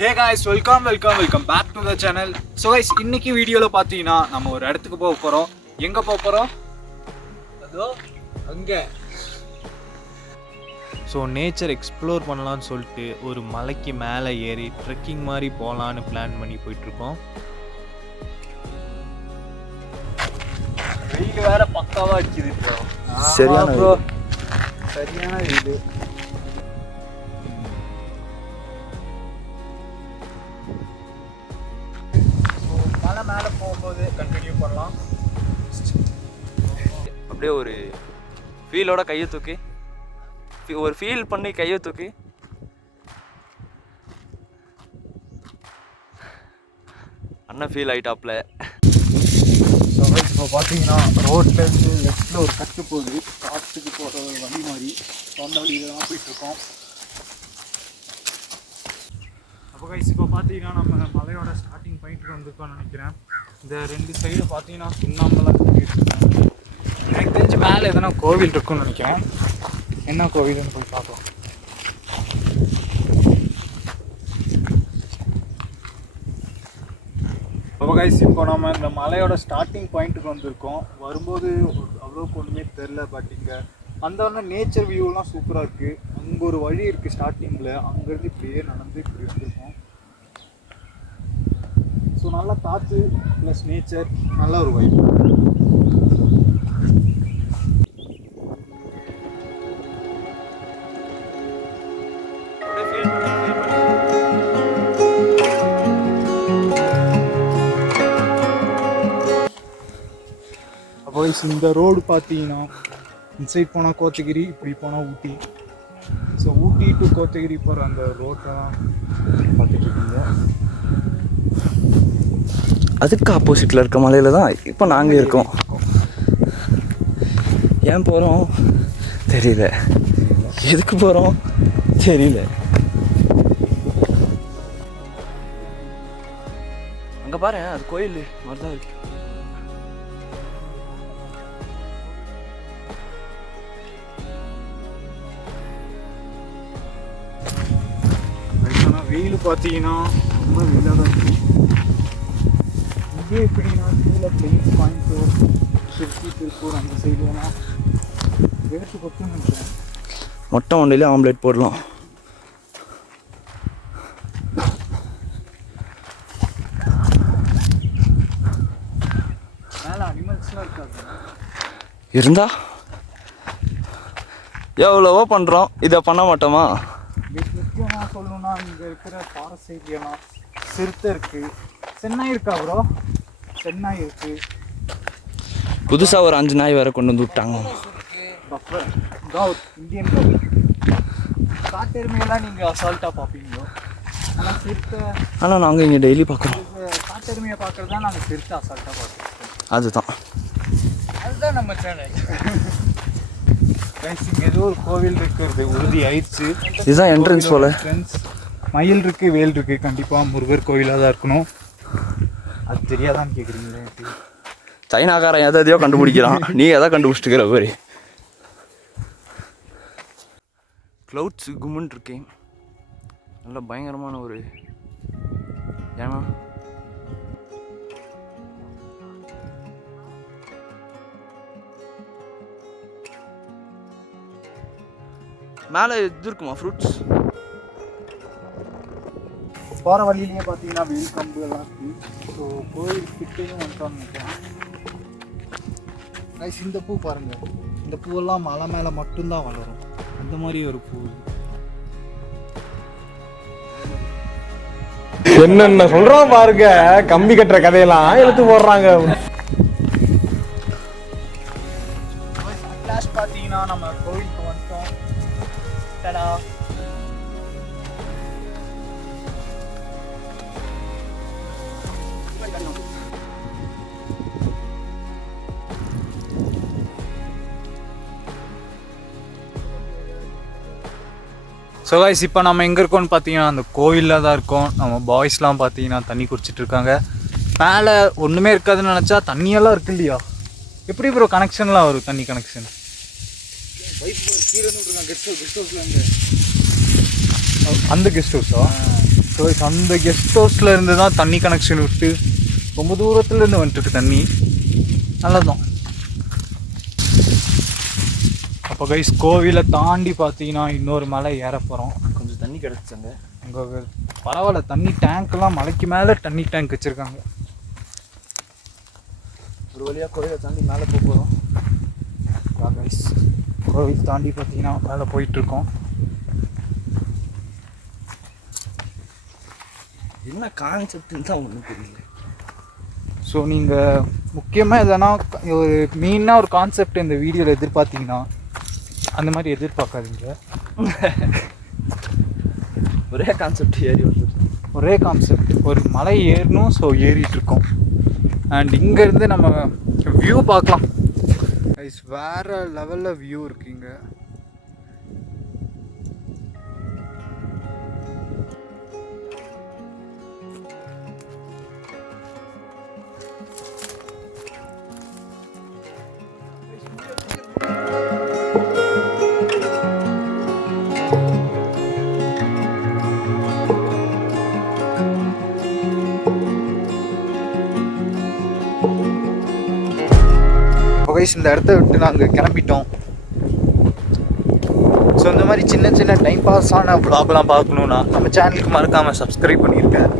Hey guys, welcome back to the channel. So guys, இன்னைக்கு வீடியோல பாத்தீங்கன்னா நம்ம ஒரு இடத்துக்கு போக போறோம். எங்க போக போறோம்? அதோ அங்க. ஸோ நேச்சர் எக்ஸ்ப்ளோர் பண்ணலான்னு சொல்லிட்டு ஒரு மலைக்கு மேலே ஏறி ட்ரெக்கிங் மாதிரி போகலான்னு பிளான் பண்ணி போயிட்டுருக்கோம். வெயில் வேற பக்காவா அடிக்குது. சரியான வெயில். மலை மேலே போகும்போது கண்டினியூ பண்ணலாம். அப்படியே ஒரு ஃபீலோட கையை தூக்கி ஒரு ஃபீல் பண்ணி கையை தூக்கி அண்ணன் ஃபீல் ஆகிட்டாப்ல. ஸோ இப்போ பார்த்தீங்கன்னா ரோட்லேருந்து லெஃப்டில் ஒரு கட்டு போகுது, காட்டுக்கு போகிற ஒரு வழி மாதிரி. அந்த வழியில் தான் போயிட்டுருக்கோம். அப்போ கைஸ் இப்போ பார்த்தீங்கன்னா நம்ம மலையோட ஸ்டார்டிங் பாயிண்ட்டுக்கு வந்துருக்கோம்னு நினைக்கிறேன். இந்த ரெண்டு சைடு பார்த்தீங்கன்னா சுண்ணாம்பெல்லாம் கட்டிட்டுருக்காங்க. எனக்கு தெரிஞ்சு மேலே எதனா கோவில் இருக்குன்னு நினைக்கிறேன். என்ன கோவில்னு போய் பார்க்கலாம். அப்போ கைஸ் இப்போ நம்ம இந்த மலையோட ஸ்டார்டிங் பாயிண்ட்டுக்கு வந்திருக்கோம். வரும்போது அவ்வளோக்கு ஒன்றுமே தெரில, பட் இங்கே அந்த நேச்சர் வியூலாம் சூப்பராக இருக்குது. அங்கே ஒரு வழி இருக்குது ஸ்டார்டிங்கில், அங்கேருந்து இப்படியே நடந்து இப்படி வந்திருக்கோம். ஸோ நல்லா காற்று ப்ளஸ் நேச்சர், நல்ல ஒரு வைப். அப்போ இந்த ரோடு பார்த்தீங்கன்னா இந்த சைட் போனால் கோத்தகிரி, இப்படி போனால் ஊட்டி. ஸோ ஊட்டி டு கோத்தகிரி போகிற அந்த ரோட்டை தான் பார்த்துட்ருக்கீங்க. அதுக்கு ஆப்போசிட்டில் இருக்க மலையில் தான் இப்போ நாங்கள் இருக்கோம். ஏன் போகிறோம் தெரியல, எதுக்கு போகிறோம் தெரியல. அங்கே பாரு, அது கோயில் மாதிரி தான் இருக்கு. வெயில் பார்த்தீங்கன்னா ரொம்ப வெயிலாக தான் இருக்குது. இங்கே எப்படின்னா கீழே பிளேஸ் கோயம்புத்தூர், திருச்சி, திருப்பூர் அந்த சைடுலாம் வேட்டு கொத்துன்னு நினைக்கிறேன். மொட்டை ஒன்றிலே ஆம்லேட் போடலாம். மேலே அனிமல்ஸ்லாம் இருக்காது. இருந்தா எவ்வளவோ பண்ணுறோம், இதை பண்ண மாட்டோமா? முக்கியமாக சொல்லணும்னா இங்கே இருக்கிற ஃபாரஸ்ட் ஏரியாலாம் சிறுத்தை இருக்குது, சென்னாய் இருக்கா ப்ரோ, சென்னாய் இருக்குது. புதுசாக ஒரு 5 நாய் வேறு கொண்டு வந்து விட்டாங்க. இந்தியன் கவு. காட்டெருமையெல்லாம் நீங்கள் அசால்ட்டாக பார்ப்பீங்களோ, ஆனால் சிறுத்தை, ஆனால் நாங்கள் இங்கே டெய்லி பார்க்குறோம். காட்டெருமையை பார்க்குறது தான் நாங்கள் சிறுத்தை அசால்ட்டாக பார்க்குறோம். அதுதான் நம்ம சேனல். இங்கே ஏதோ ஒரு கோவில் இருக்கிறது உறுதி ஆயிடுச்சு. இதுதான் என்ட்ரன்ஸ் போல. மயில் இருக்குது, வேல் இருக்குது, கண்டிப்பாக முருகர் கோவிலாக தான் இருக்கணும். அது தெரியாதான்னு கேட்குறீங்களே? சைனாக்காரன் எதையோ கண்டுபிடிக்கிறான், நீ எதை கண்டுபிடிச்சிட்டுக்கிற பாரு. க்ளவுட்ஸ் கும்முன்னு இருக்கேன், நல்ல பயங்கரமான ஒரு ஏன்னா மேலே இது இருக்குமா ஃப்ரூட்ஸ்? போகிற வழியிலேயே பார்த்தீங்கன்னா வெயில் கம்பு எல்லாம் இருக்குது. ஸோ கோயில் கிட்டேயும் வந்துட்டோம்னு நினைக்கிறேன். கைஸ் இந்த பூ பாருங்கள், இந்த பூவெல்லாம் மலை மேலே மட்டும்தான் வளரும், அந்த மாதிரி ஒரு பூ. என்னென்ன சொல்றோம் பாருங்க, கம்பி கட்டுற கதையெல்லாம் எடுத்து போடுறாங்க. பார்த்தீங்கன்னா நம்ம கோயிலுக்கு வந்துட்டோம். டடா. ஸோ கைஸ் இப்போ நம்ம எங்கே இருக்கோம்னு பார்த்தீங்கன்னா அந்த கோவிலில் தான் இருக்கோம். நம்ம பாய்ஸ்லாம் பார்த்தீங்கன்னா தண்ணி குடிச்சிட்டு இருக்காங்க. மேலே ஒன்றுமே இருக்காதுன்னு நினச்சா தண்ணியெல்லாம் இருக்கு இல்லையா? எப்படி ப்ரோ கனெக்ஷன்லாம் வரும், தண்ணி கனெக்ஷன்? அந்த கெஸ்ட் ஹவுஸா? ஸோ அந்த கெஸ்ட் ஹவுஸில் இருந்து தான் தண்ணி கனெக்ஷன் விட்டு ரொம்ப தூரத்துலேருந்து வந்துட்டுருக்கு தண்ணி. நல்லதான். அப்போ கைஸ் கோவிலை தாண்டி பார்த்தீங்கன்னா இன்னொரு மலை ஏற போகிறோம். கொஞ்சம் தண்ணி கிடச்சிச்சாங்க அங்கே. பரவாயில்ல, தண்ணி டேங்க்லாம் மலைக்கு மேலே தண்ணி டேங்க் வச்சுருக்காங்க. ஒரு வழியாக கோயிலை தாண்டி மேலே போக போகிறோம். கைஸ் கோவில் தாண்டி பார்த்தீங்கன்னா மேலே போயிட்டுருக்கோம். என்ன கான்செப்ட்னு தான் ஒன்றும் தெரியல. ஸோ நீங்கள் முக்கியமாக எதனா ஒரு மெயினாக ஒரு கான்செப்ட் இந்த வீடியோவில் எதிர்பார்த்தீங்கன்னா அந்த மாதிரி எதிர்பார்க்காதீங்க. ஒரே கான்செப்ட் ஏறி வந்துடும். ஒரே கான்செப்ட், ஒரு மலை ஏறணும். ஸோ ஏறிட்டுருக்கோம். அண்ட் இங்கேருந்து நம்ம வியூ பார்க்கலாம். கைஸ் வேறு லெவலில் வியூ இருக்குது இங்கே. கைஸ் இந்த இடத்த விட்டு நாங்கள் கிளம்பிட்டோம். ஸோ இந்த மாதிரி சின்ன சின்ன டைம் பாஸான வ்ளாக்லாம் பார்க்கணுன்னா நம்ம சேனலுக்கு மறக்காமல் சப்ஸ்கிரைப் பண்ணியிருக்கேன்.